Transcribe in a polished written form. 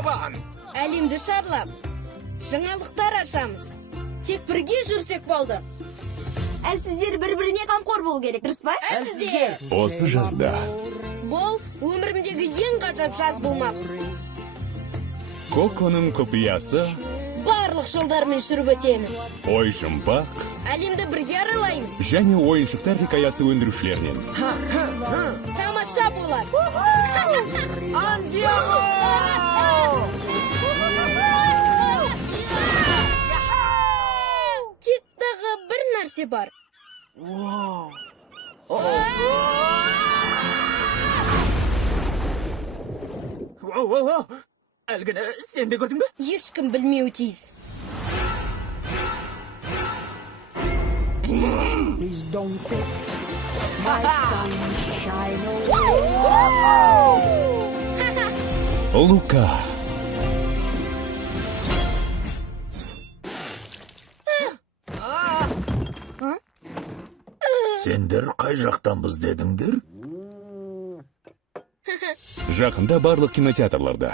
табан. Әлемді шарлап, жаңалықтар ашамыз. Тек бірге жүрсек болды. Сіздер бір-біріне қамқор болу керек, дұрыс па? Сіздер. Осы жазда Бұл өмірімдегі ең ғажап жаз болмақ. Коконың құпиясы, Барлық жолдармен жүріп өтеміз. ой жұмбақ Әлемді бірге аралаймыз. және ойыншықтар хикаясы өндірушілерінен. Тамаша болады. Тек тағы бір нәрсе бар. Әлгіні сен де көрдің бе? Ешкім білмеуі тиіс. Please don't take my sunshine away. Лука. Сендер қай жақтанбыз дедіңдер? Жақында барлық кинотеатрларда.